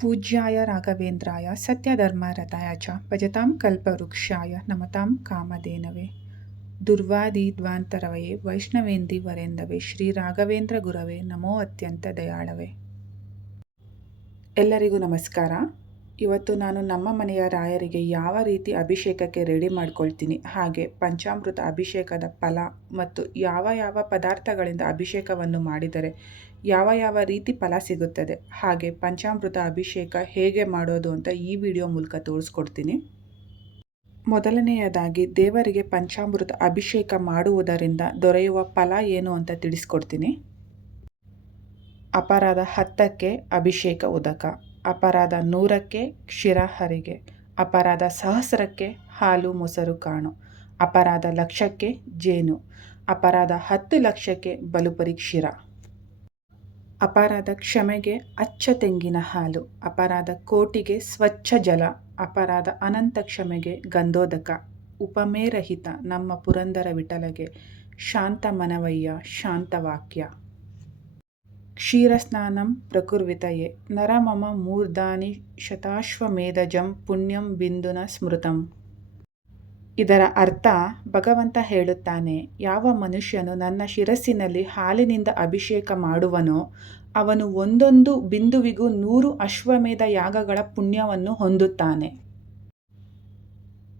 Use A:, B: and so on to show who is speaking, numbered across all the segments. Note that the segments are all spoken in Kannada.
A: ಪೂಜ್ಯಾಯ ರಾಘವೇಂದ್ರಾಯ ಸತ್ಯಧರ್ಮರಥಾಯ ಚ ಭಜತಾಂ ಕಲ್ಪವೃಕ್ಷಾಯ ನಮತಾಂ ಕಾಮಧೇನವೆ. ದುರ್ವಾದಿ ದ್ವಾಂತರವೇ ವೈಷ್ಣವೇಂದಿ ವರೆಂದವೇ ಶ್ರೀ ರಾಘವೇಂದ್ರ ಗುರವೇ ನಮೋ ಅತ್ಯಂತ ದಯಾಳವೇ. ಎಲ್ಲರಿಗೂ ನಮಸ್ಕಾರ. ಇವತ್ತು ನಾನು ನಮ್ಮ ಮನೆಯ ರಾಯರಿಗೆ ಯಾವ ರೀತಿ ಅಭಿಷೇಕಕ್ಕೆ ರೆಡಿ ಮಾಡ್ಕೊಳ್ತೀನಿ, ಹಾಗೆ ಪಂಚಾಮೃತ ಅಭಿಷೇಕದ ಫಲ ಮತ್ತು ಯಾವ ಯಾವ ಪದಾರ್ಥಗಳಿಂದ ಅಭಿಷೇಕವನ್ನು ಮಾಡಿದರೆ ಯಾವ ಯಾವ ರೀತಿ ಫಲ ಸಿಗುತ್ತದೆ, ಹಾಗೆ ಪಂಚಾಮೃತ ಅಭಿಷೇಕ ಹೇಗೆ ಮಾಡೋದು ಅಂತ ಈ ವಿಡಿಯೋ ಮೂಲಕ ತೋರಿಸ್ಕೊಡ್ತೀನಿ. ಮೊದಲನೆಯದಾಗಿ ದೇವರಿಗೆ ಪಂಚಾಮೃತ ಅಭಿಷೇಕ ಮಾಡುವುದರಿಂದ ದೊರೆಯುವ ಫಲ ಏನು ಅಂತ ತಿಳಿಸ್ಕೊಡ್ತೀನಿ. ಅಪರಾಧ ಹತ್ತಕ್ಕೆ ಅಭಿಷೇಕ ಉದಕ. ಅಪರಾಧ ನೂರಕ್ಕೆ ಕ್ಷಿರಹರಿಗೆ ಅಪರಾಧ ಸಹಸ್ರಕ್ಕೆ ಹಾಲು ಮೊಸರು ಕಾಣು, ಅಪರಾಧ ಲಕ್ಷಕ್ಕೆ ಜೇನು, ಅಪರಾಧ ಹತ್ತು ಲಕ್ಷಕ್ಕೆ ಬಲುಪರಿ ಕ್ಷೀರ ಅಪರಾಧ ಕ್ಷಮೆಗೆ ಅಚ್ಚ ತೆಂಗಿನ ಹಾಲು, ಅಪರಾಧ ಕೋಟಿಗೆ ಸ್ವಚ್ಛ ಜಲ, ಅಪರಾಧ ಅನಂತ ಕ್ಷಮೆಗೆ ಗಂಧೋದಕ ಉಪಮೇರಹಿತ ನಮ್ಮ ಪುರಂದರ ವಿಠಲಗೆ ಶಾಂತ ಮನವಯ್ಯ ಶಾಂತವಾಕ್ಯ ಕ್ಷೀರಸ್ನಾನಂ ಪ್ರಕುರ್ವಿತಯೇ ನರಮಮ ಮೂರ್ಧಾನಿ ಶತಾಶ್ವಮೇಧಜಂ ಪುಣ್ಯಂ ಬಿಂದುನ ಸ್ಮೃತಂ. ಇದರ ಅರ್ಥ ಭಗವಂತ ಹೇಳುತ್ತಾನೆ, ಯಾವ ಮನುಷ್ಯನು ನನ್ನ ಶಿರಸ್ಸಿನಲ್ಲಿ ಹಾಲಿನಿಂದ ಅಭಿಷೇಕ ಮಾಡುವನೋ ಅವನು ಒಂದೊಂದು ಬಿಂದುವಿಗೂ ನೂರು ಅಶ್ವಮೇಧ ಯಾಗಗಳ ಪುಣ್ಯವನ್ನು ಹೊಂದುತ್ತಾನೆ.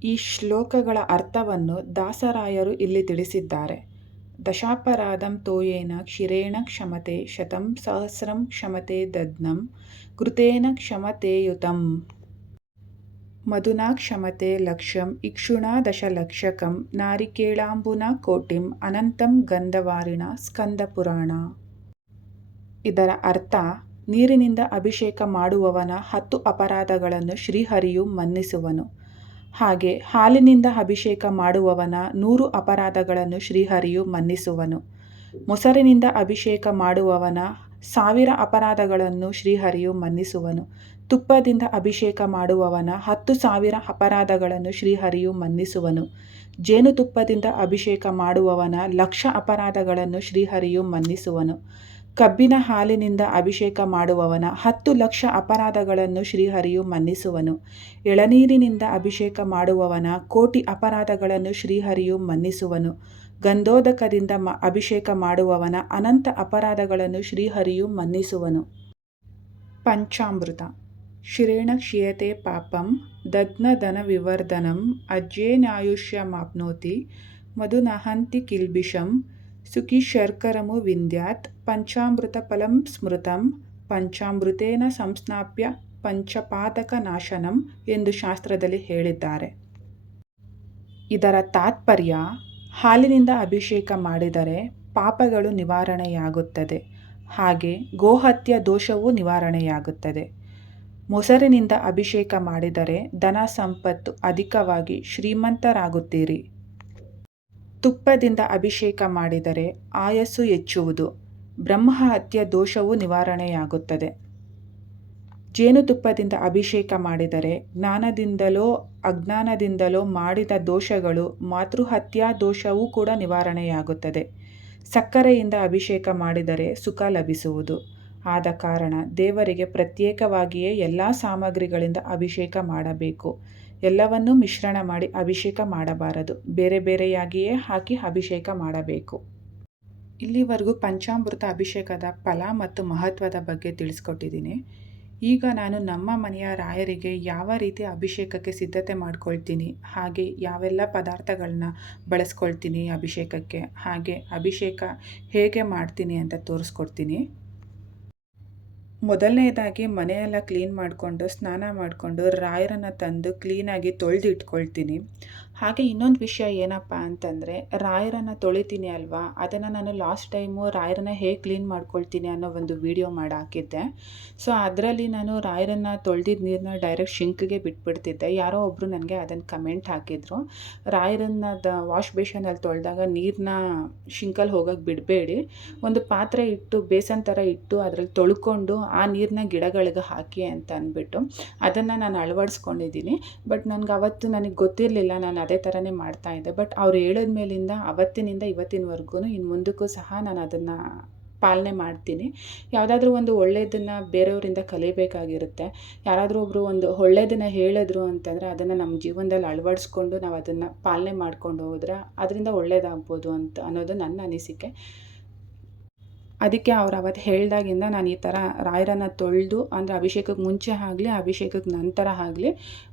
A: ಈ ಶ್ಲೋಕಗಳ ಅರ್ಥವನ್ನು ದಾಸರಾಯರು ಇಲ್ಲಿ ತಿಳಿಸಿದ್ದಾರೆ. ದಶಾಪರಾಧಂ ತೋಯೇನ ಕ್ಷಿರೇಣ ಕ್ಷಮತೆ ಶತಂ ಸಹಸ್ರಂ ಕ್ಷಮತೆ ದದ್ನಂ ಕೃತೇನ ಕ್ಷಮತೆಯುತಂ ಮಧುನಾ ಕ್ಷಮತೆ ಲಕ್ಷಂ ಇಕ್ಷುಣಾ ದಶಲಕ್ಷಕಂ ನಾರಿಕೇಳಾಂಬುನ ಕೋಟಿಂ ಅನಂತಂ ಗಂಧವಾರಿಣ ಸ್ಕಂದಪುರಾಣ ಇದರ ಅರ್ಥ, ನೀರಿನಿಂದ ಅಭಿಷೇಕ ಮಾಡುವವನ ಹತ್ತು ಅಪರಾಧಗಳನ್ನು ಶ್ರೀಹರಿಯು ಮನ್ನಿಸುವನು. ಹಾಗೆ ಹಾಲಿನಿಂದ ಅಭಿಷೇಕ ಮಾಡುವವನ ನೂರು ಅಪರಾಧಗಳನ್ನು ಶ್ರೀಹರಿಯು ಮನ್ನಿಸುವನು. ಮೊಸರಿನಿಂದ ಅಭಿಷೇಕ ಮಾಡುವವನ ಸಾವಿರ ಅಪರಾಧಗಳನ್ನು ಶ್ರೀಹರಿಯು ಮನ್ನಿಸುವನು. ತುಪ್ಪದಿಂದ ಅಭಿಷೇಕ ಮಾಡುವವನ ಹತ್ತು ಸಾವಿರ ಅಪರಾಧಗಳನ್ನು ಶ್ರೀಹರಿಯು ಮನ್ನಿಸುವನು. ಜೇನುತುಪ್ಪದಿಂದ ಅಭಿಷೇಕ ಮಾಡುವವನ ಲಕ್ಷ ಅಪರಾಧಗಳನ್ನು ಶ್ರೀಹರಿಯು ಮನ್ನಿಸುವನು. ಕಬ್ಬಿನ ಹಾಲಿನಿಂದ ಅಭಿಷೇಕ ಮಾಡುವವನ ಹತ್ತು ಲಕ್ಷ ಅಪರಾಧಗಳನ್ನು ಶ್ರೀಹರಿಯು ಮನ್ನಿಸುವನು. ಎಳನೀರಿನಿಂದ ಅಭಿಷೇಕ ಮಾಡುವವನ ಕೋಟಿ ಅಪರಾಧಗಳನ್ನು ಶ್ರೀಹರಿಯು ಮನ್ನಿಸುವನು. ಗಂಧೋದಕದಿಂದ ಮ ಅಭಿಷೇಕ ಮಾಡುವವನ ಅನಂತ ಅಪರಾಧಗಳನ್ನು ಶ್ರೀಹರಿಯು ಮನ್ನಿಸುವನು. ಪಂಚಾಮೃತ. ಶಿರೇಣ ಕ್ಷೀಯತೆ ಪಾಪಂ ದಗ್ನ ವಿವರ್ಧನಂ ಅಜ್ಯೇನಾಯುಷ್ಯಮಾಪ್ನೋತಿ ಮಧುನಹಂತಿ ಕಿಲ್ಬಿಷಂ ಸುಖಿ ಶರ್ಕರಮು ವಿಂದ್ಯಾತ್ ಪಂಚಾಮೃತ ಫಲಂ ಸ್ಮೃತಂ ಪಂಚಾಮೃತೇನ ಸಂಸ್ನಾಪ್ಯ ಪಂಚಪಾತಕ ನಾಶನಂ ಎಂದು ಶಾಸ್ತ್ರದಲ್ಲಿ ಹೇಳಿದ್ದಾರೆ. ಇದರ ತಾತ್ಪರ್ಯ, ಹಾಲಿನಿಂದ ಅಭಿಷೇಕ ಮಾಡಿದರೆ ಪಾಪಗಳು ನಿವಾರಣೆಯಾಗುತ್ತದೆ. ಹಾಗೆ ಗೋಹತ್ಯ ದೋಷವೂ ನಿವಾರಣೆಯಾಗುತ್ತದೆ. ಮೊಸರಿನಿಂದ ಅಭಿಷೇಕ ಮಾಡಿದರೆ ಧನ ಸಂಪತ್ತು ಅಧಿಕವಾಗಿ ಶ್ರೀಮಂತರಾಗುತ್ತೀರಿ. ತುಪ್ಪದಿಂದ ಅಭಿಷೇಕ ಮಾಡಿದರೆ ಆಯಸ್ಸು ಹೆಚ್ಚುವುದು, ಬ್ರಹ್ಮಹತ್ಯ ದೋಷವೂ ನಿವಾರಣೆಯಾಗುತ್ತದೆ. ಜೇನುತುಪ್ಪದಿಂದ ಅಭಿಷೇಕ ಮಾಡಿದರೆ ಜ್ಞಾನದಿಂದಲೋ, ಅಜ್ಞಾನದಿಂದಲೋ ಮಾಡಿದ ದೋಷಗಳು ಮಾತೃಹತ್ಯಾ ದೋಷವೂ ಕೂಡ ನಿವಾರಣೆಯಾಗುತ್ತದೆ. ಸಕ್ಕರೆಯಿಂದ ಅಭಿಷೇಕ ಮಾಡಿದರೆ ಸುಖ ಲಭಿಸುವುದು. ಆದ ಕಾರಣ ದೇವರಿಗೆ ಪ್ರತ್ಯೇಕವಾಗಿಯೇ ಎಲ್ಲ ಸಾಮಗ್ರಿಗಳಿಂದ ಅಭಿಷೇಕ ಮಾಡಬೇಕು. ಎಲ್ಲವನ್ನೂ ಮಿಶ್ರಣ ಮಾಡಿ ಅಭಿಷೇಕ ಮಾಡಬಾರದು. ಬೇರೆ ಬೇರೆಯಾಗಿಯೇ ಹಾಕಿ ಅಭಿಷೇಕ ಮಾಡಬೇಕು. ಇಲ್ಲಿವರೆಗೂ ಪಂಚಾಮೃತ ಅಭಿಷೇಕದ ಫಲ ಮತ್ತು ಮಹತ್ವದ ಬಗ್ಗೆ ತಿಳಿಸ್ಕೊಟ್ಟಿದ್ದೀನಿ. ಈಗ ನಾನು ನಮ್ಮ ಮನೆಯ ರಾಯರಿಗೆ ಯಾವ ರೀತಿ ಅಭಿಷೇಕಕ್ಕೆ ಸಿದ್ಧತೆ ಮಾಡ್ಕೊಳ್ತೀನಿ, ಹಾಗೆ ಯಾವೆಲ್ಲ ಪದಾರ್ಥಗಳನ್ನ ಬಳಸ್ಕೊಳ್ತೀನಿ ಅಭಿಷೇಕಕ್ಕೆ, ಹಾಗೆ ಅಭಿಷೇಕ ಹೇಗೆ ಮಾಡ್ತೀನಿ ಅಂತ ತೋರಿಸ್ಕೊಡ್ತೀನಿ. ಮೊದಲನೇದಾಗಿ ಮನೆಯೆಲ್ಲ ಕ್ಲೀನ್ ಮಾಡಿಕೊಂಡು ಸ್ನಾನ ಮಾಡಿಕೊಂಡು ರಾಯರನ್ನು ತಂದು ಕ್ಲೀನಾಗಿ ತೊಳೆದು ಇಟ್ಕೊಳ್ತೀನಿ ಹಾಗೆ ಇನ್ನೊಂದು ವಿಷಯ ಏನಪ್ಪ ಅಂತಂದರೆ, ರಾಯರನ್ನು ತೊಳಿತೀನಿ ಅಲ್ವಾ? ಅದನ್ನು ನಾನು ಲಾಸ್ಟ್ ಟೈಮು ರಾಯರನ್ನು ಹೇಗೆ ಕ್ಲೀನ್ ಮಾಡ್ಕೊಳ್ತೀನಿ ಅನ್ನೋ ಒಂದು ವಿಡಿಯೋ ಮಾಡಿ ಹಾಕಿದ್ದೆ. ಸೊ ಅದರಲ್ಲಿ ನಾನು ರಾಯರನ್ನು ತೊಳೆದಿದ್ದ ನೀರನ್ನ ಡೈರೆಕ್ಟ್ ಶಿಂಕ್ಗೆ ಬಿಟ್ಬಿಡ್ತಿದ್ದೆ. ಯಾರೋ ಒಬ್ಬರು ನನಗೆ ಅದನ್ನು ಕಮೆಂಟ್ ಹಾಕಿದ್ರು. ರಾಯರನ್ನ ದ ವಾಶ್ ಬೇಷನಲ್ಲಿ ತೊಳೆದಾಗ ನೀರನ್ನ ಶಿಂಕಲ್ಲಿ ಹೋಗೋಕ್ಕೆ ಬಿಡಬೇಡಿ. ಒಂದು ಪಾತ್ರೆ ಇಟ್ಟು, ಬೇಸನ್ ಥರ ಇಟ್ಟು ಅದರಲ್ಲಿ ತೊಳ್ಕೊಂಡು ಆ ನೀರನ್ನ ಗಿಡಗಳಿಗೆ ಹಾಕಿ ಅಂತ ಅಂದ್ಬಿಟ್ಟು, ಅದನ್ನು ನಾನು ಅಳವಡಿಸ್ಕೊಂಡಿದ್ದೀನಿ. ಬಟ್ ನನಗೆ ಅವತ್ತು ನನಗೆ ಗೊತ್ತಿರಲಿಲ್ಲ. ನಾನು ಅದೇ ಥರನೇ ಮಾಡ್ತಾ ಇದ್ದೆ. ಬಟ್ ಅವ್ರು ಹೇಳಿದ ಮೇಲಿಂದ ಅವತ್ತಿನಿಂದ ಇವತ್ತಿನವರೆಗೂ ಇನ್ನು ಮುಂದಕ್ಕೂ ಸಹ ನಾನು ಅದನ್ನು ಪಾಲನೆ ಮಾಡ್ತೀನಿ. ಯಾವುದಾದ್ರೂ ಒಂದು ಒಳ್ಳೆಯದನ್ನು ಬೇರೆಯವರಿಂದ ಕಲಿಬೇಕಾಗಿರುತ್ತೆ. ಯಾರಾದರೂ ಒಬ್ಬರು ಒಂದು ಒಳ್ಳೆಯದನ್ನು ಹೇಳಿದ್ರು ಅಂತಂದರೆ ಅದನ್ನು ನಮ್ಮ ಜೀವನದಲ್ಲಿ ಅಳವಡಿಸ್ಕೊಂಡು ನಾವು ಅದನ್ನು ಪಾಲನೆ ಮಾಡ್ಕೊಂಡು ಹೋದ್ರೆ ಅದರಿಂದ ಒಳ್ಳೆಯದಾಗ್ಬೋದು ಅಂತ ಅನ್ನೋದು ನನ್ನ ಅನಿಸಿಕೆ. ಅದಕ್ಕೆ ಅವ್ರು ಅವತ್ತು ಹೇಳಿದಾಗಿಂದ ನಾನು ಈ ಥರ ರಾಯರನ್ನು ತೊಳೆದು, ಅಂದರೆ ಅಭಿಷೇಕಕ್ಕೆ ಮುಂಚೆ ಆಗಲಿ, ಅಭಿಷೇಕಕ್ಕೆ ನಂತರ ಆಗಲಿ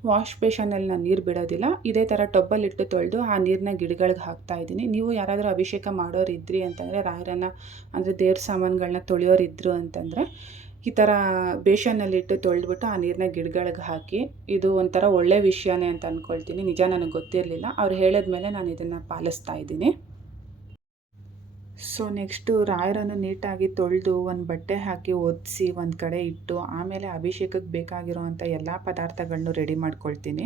A: ವಾಶ್ ಬೇಷನಲ್ಲಿ ನಾನು ನೀರು ಬಿಡೋದಿಲ್ಲ. ಇದೇ ಥರ ಟಬ್ಬಲ್ಲಿಟ್ಟು ತೊಳೆದು ಆ ನೀರನ್ನ ಗಿಡಗಳಿಗೆ ಹಾಕ್ತಾ ಇದ್ದೀನಿ. ನೀವು ಯಾರಾದರೂ ಅಭಿಷೇಕ ಮಾಡೋರು ಇದ್ರಿ ಅಂತಂದರೆ, ರಾಯರನ್ನು, ಅಂದರೆ ದೇವ್ರ ಸಾಮಾನುಗಳನ್ನ ತೊಳೆಯೋರಿದ್ರು ಅಂತಂದರೆ, ಈ ಥರ ಬೇಷನ್ನಲ್ಲಿಟ್ಟು ತೊಳೆದ್ಬಿಟ್ಟು ಆ ನೀರನ್ನ ಗಿಡಗಳಿಗೆ ಹಾಕಿ, ಇದು ಒಂಥರ ಒಳ್ಳೆಯ ವಿಷಯನೇ ಅಂತ ಅಂದ್ಕೊಳ್ತೀನಿ ನಿಜ ನನಗೆ ಗೊತ್ತಿರಲಿಲ್ಲ. ಅವ್ರು ಹೇಳಿದ್ಮೇಲೆ ನಾನು ಇದನ್ನು ಪಾಲಿಸ್ತಾ ಇದ್ದೀನಿ. ಸೊ ನೆಕ್ಸ್ಟು ರಾಯರನ್ನು ನೀಟಾಗಿ ತೊಳೆದು ಒಂದು ಬಟ್ಟೆ ಹಾಕಿ ಒದಿಸಿ ಒಂದು ಕಡೆ ಇಟ್ಟು ಆಮೇಲೆ ಅಭಿಷೇಕಕ್ಕೆ ಬೇಕಾಗಿರುವಂಥ ಎಲ್ಲ ಪದಾರ್ಥಗಳನ್ನು ರೆಡಿ ಮಾಡ್ಕೊಳ್ತೀನಿ.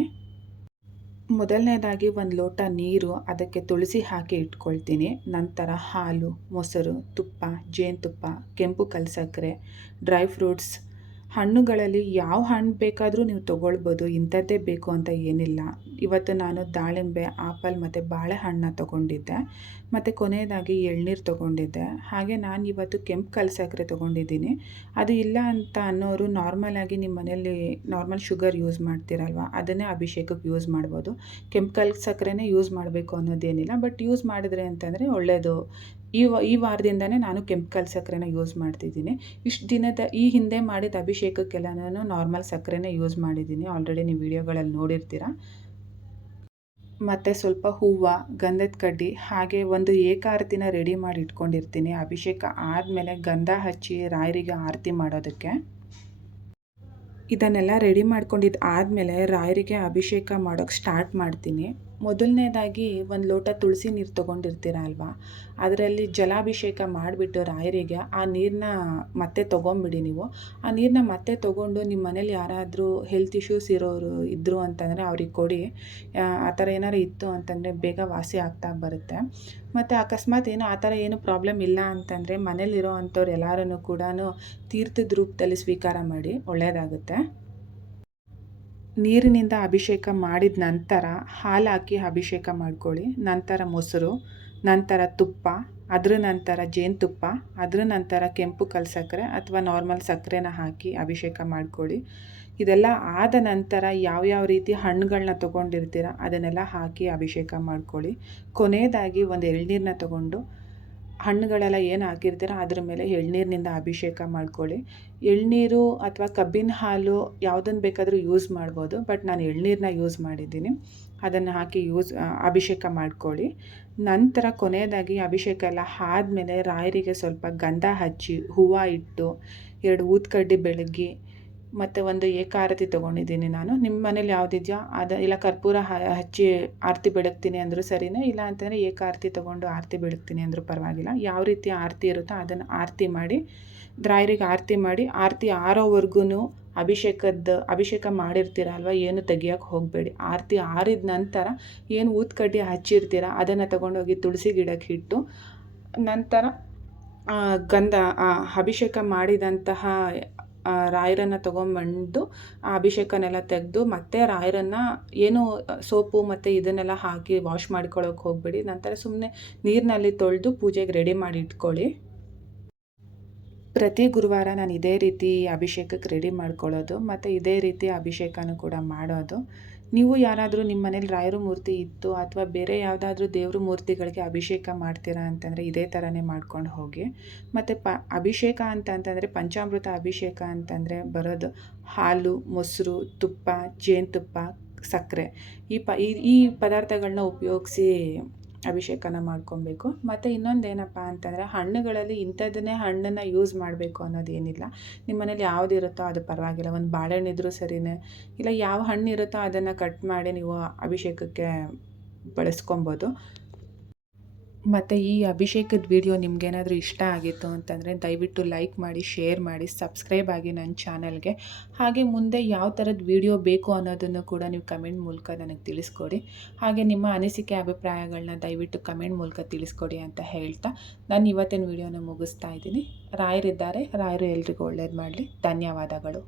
A: ಮೊದಲನೇದಾಗಿ ಒಂದು ಲೋಟ ನೀರು ಅದಕ್ಕೆ ತುಳಸಿ ಹಾಕಿ ಇಟ್ಕೊಳ್ತೀನಿ. ನಂತರ ಹಾಲು, ಮೊಸರು, ತುಪ್ಪ, ಜೇನುತುಪ್ಪ, ಕೆಂಪು ಕಲ್ಸಕ್ಕರೆ ಡ್ರೈ ಫ್ರೂಟ್ಸ್ ಹಣ್ಣುಗಳಲ್ಲಿ ಯಾವ ಹಣ್ಣು ಬೇಕಾದರೂ ನೀವು ತೊಗೊಳ್ಬೋದು, ಇಂಥದ್ದೇ ಬೇಕು ಅಂತ ಏನಿಲ್ಲ. ಇವತ್ತು ನಾನು ದಾಳಿಂಬೆ, ಆಪಲ್ ಮತ್ತು ಬಾಳೆಹಣ್ಣನ್ನ ತೊಗೊಂಡಿದ್ದೆ. ಮತ್ತು ಕೊನೆಯದಾಗಿ ಎಳ್ನೀರು ತೊಗೊಂಡಿದ್ದೆ. ಹಾಗೆ ನಾನು ಇವತ್ತು ಕೆಂಪು ಕಲ್ ಸಕ್ಕರೆ ತೊಗೊಂಡಿದ್ದೀನಿ. ಅದು ಇಲ್ಲ ಅಂತ ಅನ್ನೋರು ನಾರ್ಮಲಾಗಿ ನಿಮ್ಮ ಮನೆಯಲ್ಲಿ ನಾರ್ಮಲ್ ಶುಗರ್ ಯೂಸ್ ಮಾಡ್ತೀರಲ್ವ? ಅದನ್ನೇ ಅಭಿಷೇಕಕ್ಕೆ ಯೂಸ್ ಮಾಡ್ಬೋದು. ಕೆಂಪು ಕಲ್ ಸಕ್ಕರೆನೇ ಯೂಸ್ ಮಾಡಬೇಕು ಅನ್ನೋದೇನಿಲ್ಲ. ಬಟ್ ಯೂಸ್ ಮಾಡಿದ್ರೆ ಅಂತಂದರೆ ಒಳ್ಳೆಯದು ಈ ಈ ವಾರದಿಂದನೇ ನಾನು ಕೆಂಪು ಸಕ್ಕರೆನ ಯೂಸ್ ಮಾಡ್ತಿದ್ದೀನಿ. ಇಷ್ಟು ದಿನದ, ಈ ಹಿಂದೆ ಮಾಡಿದ ಅಭಿಷೇಕಕ್ಕೆಲ್ಲ ನಾನು ನಾರ್ಮಲ್ ಸಕ್ಕರೆನೇ ಯೂಸ್ ಮಾಡಿದ್ದೀನಿ. ಆಲ್ರೆಡಿ ನೀವು ವಿಡಿಯೋಗಳಲ್ಲಿ ನೋಡಿರ್ತೀರ. ಮತ್ತು ಸ್ವಲ್ಪ ಹೂವು, ಗಂಧದ ಕಡ್ಡಿ, ಹಾಗೆ ಒಂದು ಏಕಾರತಿನ ರೆಡಿ ಮಾಡಿ ಇಟ್ಕೊಂಡಿರ್ತೀನಿ. ಅಭಿಷೇಕ ಆದಮೇಲೆ ಗಂಧ ಹಚ್ಚಿ ರಾಯರಿಗೆ ಆರತಿ ಮಾಡೋದಕ್ಕೆ. ಇದನ್ನೆಲ್ಲ ರೆಡಿ ಮಾಡ್ಕೊಂಡಿದ್ದು ಆದಮೇಲೆ ರಾಯರಿಗೆ ಅಭಿಷೇಕ ಮಾಡೋಕ್ಕೆ ಸ್ಟಾರ್ಟ್ ಮಾಡ್ತೀನಿ. ಮೊದಲನೇದಾಗಿ ಒಂದು ಲೋಟ ತುಳಸಿ ನೀರು ತೊಗೊಂಡಿರ್ತೀರ ಅಲ್ವಾ? ಅದರಲ್ಲಿ ಜಲಾಭಿಷೇಕ ಮಾಡಿಬಿಟ್ಟು ರಾಯರಿಗೆ ಆ ನೀರನ್ನ ಮತ್ತೆ ತೊಗೊಂಬಿಡಿ ನೀವು. ಆ ನೀರನ್ನ ಮತ್ತೆ ತೊಗೊಂಡು ನಿಮ್ಮ ಮನೇಲಿ ಯಾರಾದರೂ ಹೆಲ್ತ್ ಇಶ್ಯೂಸ್ ಇರೋರು ಇದ್ದರು ಅಂತಂದರೆ ಅವ್ರಿಗೆ ಕೊಡಿ. ಆ ಥರ ಏನಾರು ಇತ್ತು ಅಂತಂದರೆ ಬೇಗ ವಾಸಿ ಆಗ್ತಾ ಬರುತ್ತೆ. ಮತ್ತು ಅಕಸ್ಮಾತ್ ಏನು ಆ ಥರ ಏನು ಪ್ರಾಬ್ಲಮ್ ಇಲ್ಲ ಅಂತಂದರೆ ಮನೇಲಿರೋ ಅಂಥವ್ರು ಎಲ್ಲರೂ ಕೂಡ ತೀರ್ಥದ ರೂಪದಲ್ಲಿ ಸ್ವೀಕಾರ ಮಾಡಿ ಒಳ್ಳೆಯದಾಗುತ್ತೆ ನೀರಿನಿಂದ ಅಭಿಷೇಕ ಮಾಡಿದ ನಂತರ ಹಾಲು ಹಾಕಿ ಅಭಿಷೇಕ ಮಾಡ್ಕೊಳ್ಳಿ. ನಂತರ ಮೊಸರು, ನಂತರ ತುಪ್ಪ, ಅದರ ನಂತರ ಜೇನುತುಪ್ಪ, ಅದರ ನಂತರ ಕೆಂಪು ಕಲ್ ಸಕ್ಕರೆ ಅಥವಾ ನಾರ್ಮಲ್ ಸಕ್ಕರೆನ ಹಾಕಿ ಅಭಿಷೇಕ ಮಾಡ್ಕೊಳ್ಳಿ. ಇದೆಲ್ಲ ಆದ ನಂತರ ಯಾವ್ಯಾವ ರೀತಿ ಹಣ್ಣುಗಳನ್ನ ತೊಗೊಂಡಿರ್ತೀರ ಅದನ್ನೆಲ್ಲ ಹಾಕಿ ಅಭಿಷೇಕ ಮಾಡ್ಕೊಳ್ಳಿ. ಕೊನೆಯದಾಗಿ ಒಂದು ಎಳ್ನೀರನ್ನ ತೊಗೊಂಡು ಹಣ್ಣುಗಳೆಲ್ಲ ಏನು ಹಾಕಿರ್ತೀರ, ಅದ್ರ ಮೇಲೆ ಎಳ್ನೀರಿನಿಂದ ಅಭಿಷೇಕ ಮಾಡ್ಕೊಳ್ಳಿ. ಎಳ್ನೀರು ಅಥವಾ ಕಬ್ಬಿನ ಹಾಲು ಯಾವುದನ್ನು ಬೇಕಾದರೂ ಯೂಸ್ ಮಾಡ್ಬೋದು ಬಟ್ ನಾನು ಎಳನೀರನ್ನ ಯೂಸ್ ಮಾಡಿದ್ದೀನಿ. ಅದನ್ನು ಹಾಕಿ ಯೂಸ್ ಅಭಿಷೇಕ ಮಾಡ್ಕೊಳ್ಳಿ. ನಂತರ ಕೊನೆಯದಾಗಿ ಅಭಿಷೇಕ ಎಲ್ಲ ಆದಮೇಲೆ ರಾಯರಿಗೆ ಸ್ವಲ್ಪ ಗಂಧ ಹಚ್ಚಿ, ಹೂವು ಇಟ್ಟು, ಎರಡು ಊದ್ಕಡ್ಡಿ ಬೆಳಗ್ಗೆ ಮತ್ತು ಒಂದು ಏಕಾರತಿ ತೊಗೊಂಡಿದ್ದೀನಿ ನಾನು. ನಿಮ್ಮ ಮನೇಲಿ ಯಾವುದಿದೆಯೋ ಅದು, ಇಲ್ಲ ಕರ್ಪೂರ ಹಚ್ಚಿ ಆರತಿ ಬೆಳಗ್ತೀನಿ ಅಂದರೂ ಸರಿಯೇ ಇಲ್ಲ ಅಂತಂದರೆ ಏಕಾರತಿ ತೊಗೊಂಡು ಆರತಿ ಬೆಳಗ್ತೀನಿ ಅಂದರೂ ಪರವಾಗಿಲ್ಲ. ಯಾವ ರೀತಿ ಆರತಿ ಇರುತ್ತೋ ಅದನ್ನು ಆರತಿ ಮಾಡಿ ದ್ರಾಯರಿಗೆ ಆರತಿ ಮಾಡಿ, ಆರತಿ ಆರೋವರೆಗೂ ಅಭಿಷೇಕದ ಅಭಿಷೇಕ ಮಾಡಿರ್ತೀರ ಏನು ತೆಗಿಯೋಕೆ ಹೋಗಬೇಡಿ. ಆರತಿ ಆರಿದ ನಂತರ ಏನು ಊದ್ಕಡ್ಡಿ ಹಚ್ಚಿರ್ತೀರ? ಅದನ್ನು ತೊಗೊಂಡೋಗಿ ತುಳಸಿ ಗಿಡಕ್ಕೆ ಇಟ್ಟು ನಂತರ ಗಂಧ ಅಭಿಷೇಕ ಮಾಡಿದಂತಹ ರಾಯರನ್ನು ತೊಗೊಂಬಂದು ಆ ಅಭಿಷೇಕನೆಲ್ಲ ತೆಗೆದು ಮತ್ತೆ ರಾಯರನ್ನು ಏನು ಸೋಪು ಮತ್ತು ಇದನ್ನೆಲ್ಲ ಹಾಕಿ ವಾಶ್ ಮಾಡ್ಕೊಳ್ಳೋಕೆ ಹೋಗಬೇಡಿ. ನಂತರ ಸುಮ್ಮನೆ ನೀರಿನಲ್ಲಿ ತೊಳೆದು ಪೂಜೆಗೆ ರೆಡಿ ಮಾಡಿ ಇಟ್ಕೊಳ್ಳಿ ಪ್ರತಿ ಗುರುವಾರ ನಾನು ಇದೇ ರೀತಿ ಅಭಿಷೇಕಕ್ಕೆ ರೆಡಿ ಮಾಡ್ಕೊಳ್ಳೋದು, ಮತ್ತು ಇದೇ ರೀತಿ ಅಭಿಷೇಕನೂ ಕೂಡ ಮಾಡೋದು. ನೀವು ಯಾರಾದರೂ ನಿಮ್ಮ ಮನೇಲಿ ರಾಯರ ಮೂರ್ತಿ ಇತ್ತು ಅಥವಾ ಬೇರೆ ಯಾವುದಾದ್ರೂ ದೇವ್ರ ಮೂರ್ತಿಗಳಿಗೆ ಅಭಿಷೇಕ ಮಾಡ್ತೀರಾ ಅಂತಂದರೆ ಇದೇ ಥರನೇ ಮಾಡ್ಕೊಂಡು ಹೋಗಿ. ಮತ್ತು ಪ, ಅಭಿಷೇಕ ಅಂತ ಅಂತಂದರೆ ಪಂಚಾಮೃತ ಅಭಿಷೇಕ ಅಂತಂದರೆ ಬರೋದು ಹಾಲು, ಮೊಸರು, ತುಪ್ಪ, ಜೇನುತುಪ್ಪ, ಸಕ್ಕರೆ. ಈ ಪ, ಈ ಪದಾರ್ಥಗಳನ್ನ ಉಪಯೋಗಿಸಿ ಅಭಿಷೇಕನ ಮಾಡ್ಕೊಬೇಕು. ಮತ್ತು ಇನ್ನೊಂದು ಏನಪ್ಪ ಅಂತಂದರೆ ಹಣ್ಣುಗಳಲ್ಲಿ ಇಂಥದ್ದನ್ನೇ ಹಣ್ಣನ್ನು ಯೂಸ್ ಮಾಡಬೇಕು ಅನ್ನೋದೇನಿಲ್ಲ ನಿಮ್ಮ ಮನೇಲಿ ಯಾವ್ದು ಇರುತ್ತೋ ಅದು ಪರವಾಗಿಲ್ಲ. ಒಂದು ಬಾಳೆಹಣ್ಣು ಇದ್ದರೂ ಸರಿನೇ. ಇಲ್ಲ, ಯಾವ ಹಣ್ಣು ಇರುತ್ತೋ ಅದನ್ನು ಕಟ್ ಮಾಡಿ ನೀವು ಅಭಿಷೇಕಕ್ಕೆ ಬಳಸ್ಕೊಬೋದು. ಮತ್ತು ಈ ಅಭಿಷೇಕದ ವಿಡಿಯೋ ನಿಮಗೇನಾದರೂ ಇಷ್ಟ ಆಗಿತ್ತು ಅಂತಂದರೆ ದಯವಿಟ್ಟು ಲೈಕ್ ಮಾಡಿ ಶೇರ್ ಮಾಡಿ ಸಬ್ಸ್ಕ್ರೈಬ್ ಆಗಿ ನನ್ನ ಚಾನಲ್ಗೆ ಹಾಗೆ ಮುಂದೆ ಯಾವ ಥರದ ವಿಡಿಯೋ ಬೇಕು ಅನ್ನೋದನ್ನು ಕೂಡ ನೀವು ಕಮೆಂಟ್ ಮೂಲಕ ನನಗೆ ತಿಳಿಸ್ಕೊಡಿ. ಹಾಗೆ ನಿಮ್ಮ ಅನಿಸಿಕೆ ಅಭಿಪ್ರಾಯಗಳನ್ನ ದಯವಿಟ್ಟು ಕಮೆಂಟ್ ಮೂಲಕ ತಿಳಿಸ್ಕೊಡಿ ಅಂತ ಹೇಳ್ತಾ ನಾನು ಇವತ್ತಿನ ವಿಡಿಯೋನ ಮುಗಿಸ್ತಾ ಇದ್ದೀನಿ. ರಾಯರಿದ್ದಾರೆ, ರಾಯರು ಎಲ್ರಿಗೂ ಒಳ್ಳೇದು ಮಾಡಲಿ. ಧನ್ಯವಾದಗಳು.